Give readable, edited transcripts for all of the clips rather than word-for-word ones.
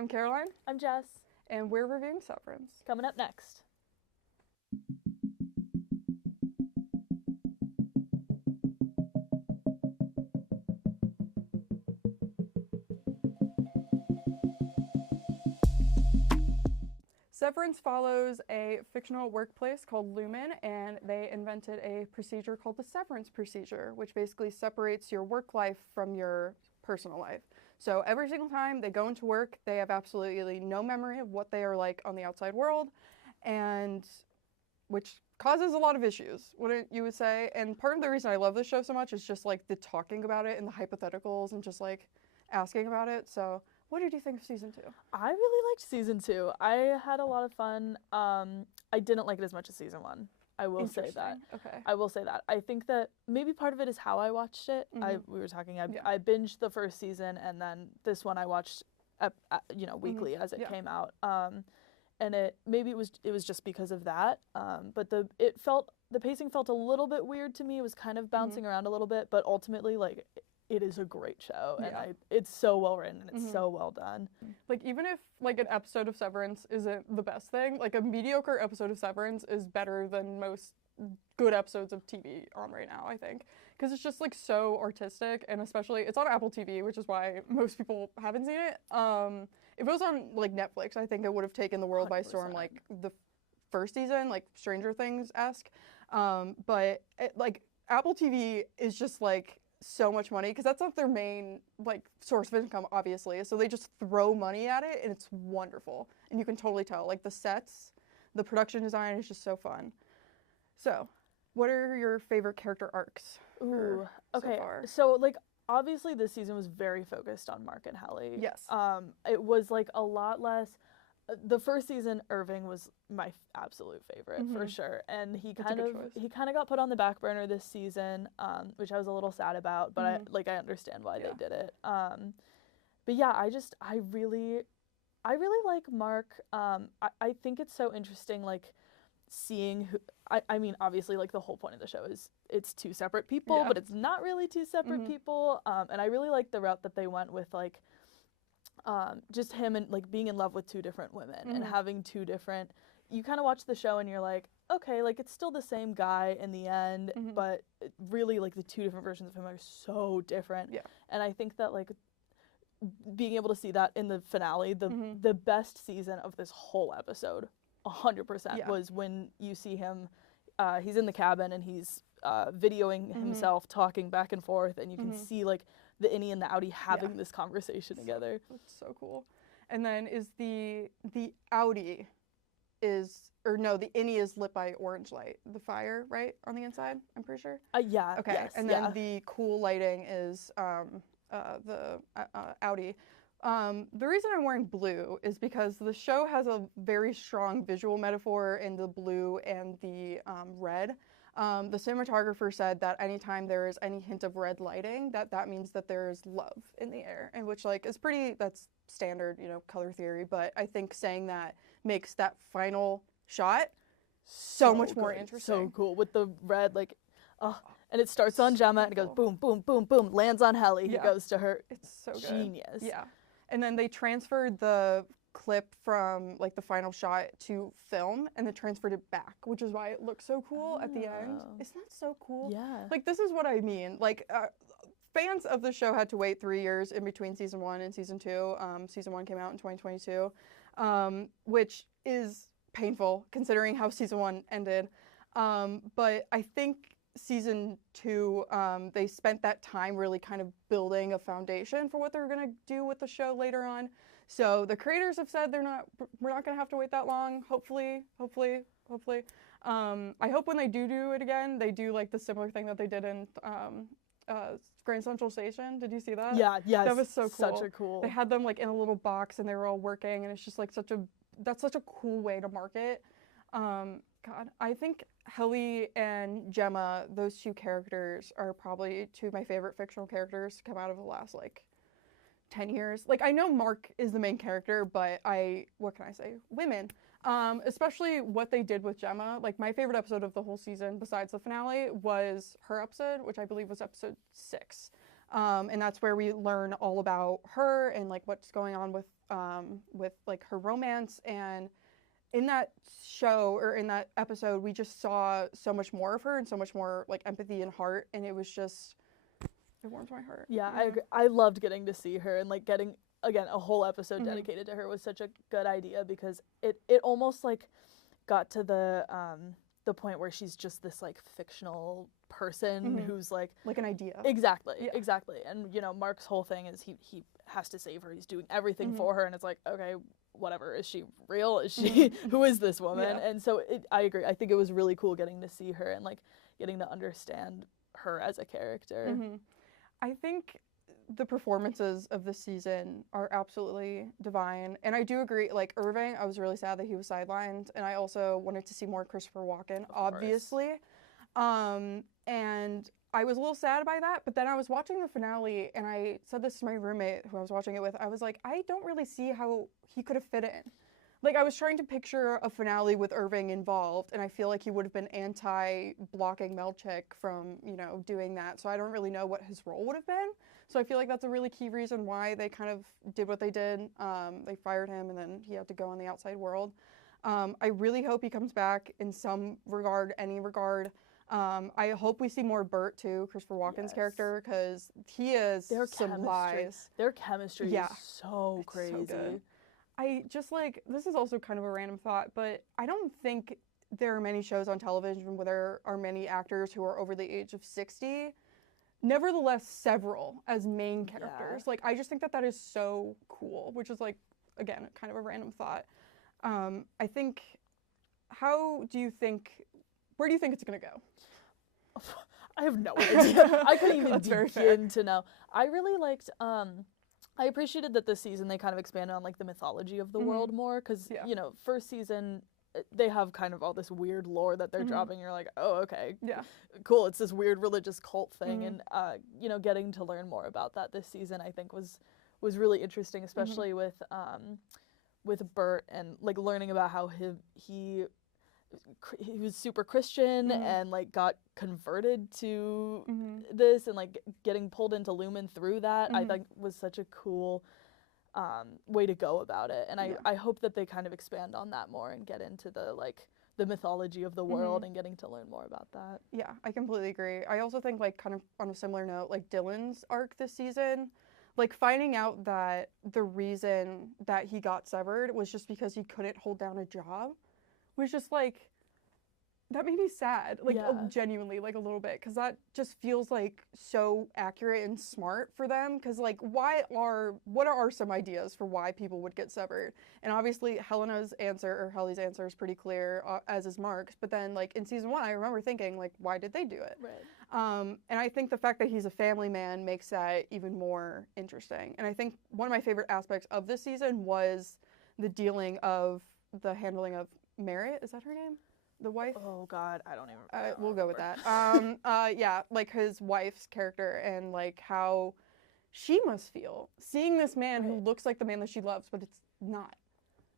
I'm Caroline, I'm Jess. and we're reviewing Severance. Coming up next. Severance follows a fictional workplace called Lumen, and they invented a procedure called the severance procedure, which basically separates your work life from your personal life. So every single time they go into work, they have absolutely no memory of what they are like on the outside world, and which causes a lot of issues, wouldn't you would say? And part of the reason I love this show so much is just like the talking about it and the hypotheticals and just like asking about it. So what did you think of season 2? I really liked season 2. I had a lot of fun. I didn't like it as much as season 1. I will say that. Okay. I will say that. I think that maybe part of it is how I watched it. Mm-hmm. We were talking. Yeah. I binged the first season, and then this one I watched, weekly as it came out. And it was just because of that. But the pacing felt a little bit weird to me. It was kind of bouncing around a little bit, but ultimately like it is a great show, and it's so well written and it's so well done. Like even if like an episode of Severance isn't the best thing, like a mediocre episode of Severance is better than most good episodes of TV on right now, I think, because it's just like so artistic, and especially it's on Apple TV, which is why most people haven't seen it. If it was on like Netflix, I think it would have taken the world 100%. by storm, like the first season, like Stranger Things-esque. But like Apple TV is just like so much money because that's not their main like source of income, obviously. So they just throw money at it, and it's wonderful, and you can totally tell. Like the sets, the production design is just so fun. So, what are your favorite character arcs? Ooh, okay. So far? So like obviously this season was very focused on Mark and Helly. Yes. It was like a lot less. The first season, Irving was my absolute favorite for sure, and he kind of got put on the back burner this season, which I was a little sad about, but I understand why they did it. But yeah, I really like Mark. I think it's so interesting, like seeing who. I mean, obviously, like the whole point of the show is it's two separate people, but it's not really two separate people. And I really like the route that they went with, like. Just him and like being in love with two different women and having two different, you kind of watch the show and you're like, okay, like it's still the same guy in the end, but really like the two different versions of him are so different. Yeah. And I think that like being able to see that in the finale, the best season of this whole episode, 100% was when you see him, he's in the cabin and he's videoing himself talking back and forth, and you can see like the innie and the outie having this conversation together. That's so cool. And then is the outie the innie is lit by orange light, the fire, right, on the inside, I'm pretty sure. Yeah. Okay. Yes, and then the cool lighting is the outie. The reason I'm wearing blue is because the show has a very strong visual metaphor in the blue and the red. The cinematographer said that anytime there is any hint of red lighting, that means that there is love in the air, and which like is that's standard, color theory. But I think saying that makes that final shot so much more interesting. So cool with the red, like, and it starts on Gemma and it goes boom, boom, boom, boom, lands on Helly. He goes to her. It's so good. Genius. Yeah. And then they transferred the clip from like the final shot to film, and then transferred it back, which is why it looks so cool at the end. Isn't that so cool? Yeah. Like this is what I mean. Like fans of the show had to wait 3 years in between season 1 and season 2. Season 1 came out in 2022, which is painful considering how season 1 ended. But I think season 2, they spent that time really kind of building a foundation for what they're going to do with the show later on. So the creators have said we're not going to have to wait that long. Hopefully. I hope when they do it again, they do like the similar thing that they did in Grand Central Station. Did you see that? Yeah, yes. That was so cool. Such a cool. They had them like in a little box and they were all working, and it's just like that's such a cool way to market. God, I think Helly and Gemma, those two characters, are probably two of my favorite fictional characters to come out of the last, like, 10 years. Like, I know Mark is the main character, but what can I say? Women. Especially what they did with Gemma. Like, my favorite episode of the whole season, besides the finale, was her episode, which I believe was episode 6. And that's where we learn all about her and, like, what's going on with with like her romance, and in that show or in that episode we just saw so much more of her and so much more like empathy and heart, and it was just, it warms my heart. Yeah, I agree. I loved getting to see her, and like getting again a whole episode dedicated to her was such a good idea, because it almost like got to the point where she's just this like fictional person who's like an idea. Exactly. And you know, Mark's whole thing is he has to save her. He's doing everything for her, and it's like, okay, whatever. Is she real? Is she who is this woman? Yeah. And so I agree. I think it was really cool getting to see her and like getting to understand her as a character. I think the performances of this season are absolutely divine, and I do agree, like Irving, I was really sad that he was sidelined, and I also wanted to see more Christopher Walken, obviously. And I was a little sad by that, but then I was watching the finale, and I said this to my roommate who I was watching it with. I was like, I don't really see how he could have fit in. Like, I was trying to picture a finale with Irving involved, and I feel like he would have been anti-blocking Melchick from, you know, doing that. So I don't really know what his role would have been. So I feel like that's a really key reason why they kind of did what they did. They fired him, and then he had to go in the outside world. I really hope he comes back in some regard, any regard. I hope we see more Bert too, Christopher Walken's character, because he is some lies. Their chemistry is so crazy. So good. I just like, this is also kind of a random thought, but I don't think there are many shows on television where there are many actors who are over the age of 60. Nevertheless, several as main characters. Like, I just think that is so cool, which is like, again, kind of a random thought. I think, where do you think it's gonna go? I have no idea. I couldn't even begin to know. I really liked, I appreciated that this season they kind of expanded on like the mythology of the world more, because you know, first season they have kind of all this weird lore that they're dropping. You're like, oh, okay, cool. It's this weird religious cult thing, and you know, getting to learn more about that this season I think was really interesting, especially with Bert, and like learning about how he was super Christian and like got converted to this, and like getting pulled into Lumen through that I think was such a cool way to go about it, and I hope that they kind of expand on that more and get into the mythology of the world and getting to learn more about that. Yeah, I completely agree. I also think, like, kind of on a similar note, like Dylan's arc this season, like finding out that the reason that he got severed was just because he couldn't hold down a job was just like, that made me sad, like genuinely, like a little bit, because that just feels like so accurate and smart for them. Because like, what are some ideas for why people would get severed? And obviously Helena's answer, or Helly's answer, is pretty clear, as is Mark's. But then like in season 1, I remember thinking like, why did they do it? Right. And I think the fact that he's a family man makes that even more interesting. And I think one of my favorite aspects of this season was the handling of Merritt. Is that her name? The wife? Oh God, I don't even. We'll go with that. Yeah, like his wife's character, and like how she must feel seeing this man who looks like the man that she loves, but it's not.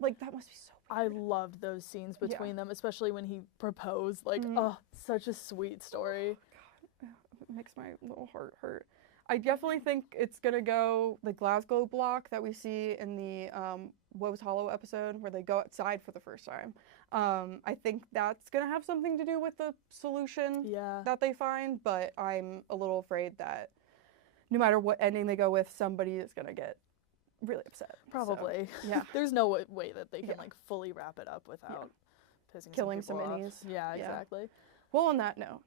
Like, that must be so weird. I loved those scenes between them, especially when he proposed. Like, oh, such a sweet story. Oh, God, it makes my little heart hurt. I definitely think it's gonna go the Glasgow block that we see in the Woe's Hollow episode, where they go outside for the first time. I think that's gonna have something to do with the solution that they find, but I'm a little afraid that no matter what ending they go with, somebody is gonna get really upset. Probably. So, yeah. There's no way that they can like fully wrap it up without pissing killing some people innies. off. Yeah, exactly. Well, on that note,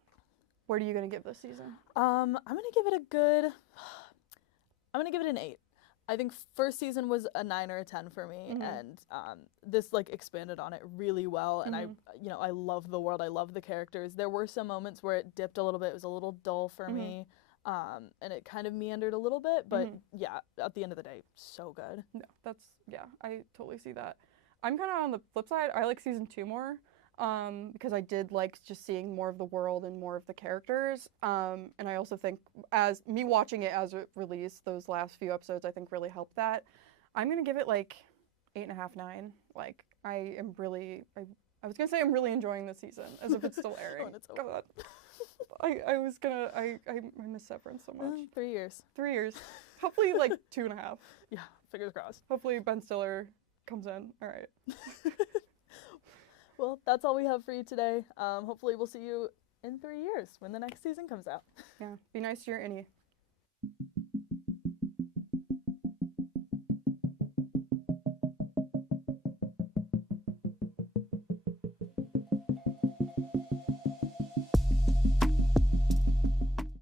what are you gonna give this season? I'm gonna give it an 8. I think first season was a 9 or a 10 for me, and this like expanded on it really well. And I love the world. I love the characters. There were some moments where it dipped a little bit. It was a little dull for me, and it kind of meandered a little bit. But yeah, at the end of the day, so good. No, I totally see that. I'm kind of on the flip side. I like season 2 more. Because I did like just seeing more of the world and more of the characters. And I also think, as me watching it as it released, those last few episodes I think really helped that. I'm gonna give it like 8.5, 9. Like, I was gonna say I'm really enjoying this season, as if it's still airing. God. I miss Severance so much. 3 years. 3 years. Hopefully like 2.5. Yeah, fingers crossed. Hopefully Ben Stiller comes in. All right. Well, that's all we have for you today. Hopefully we'll see you in 3 years when the next season comes out. Yeah. Be nice to your innie.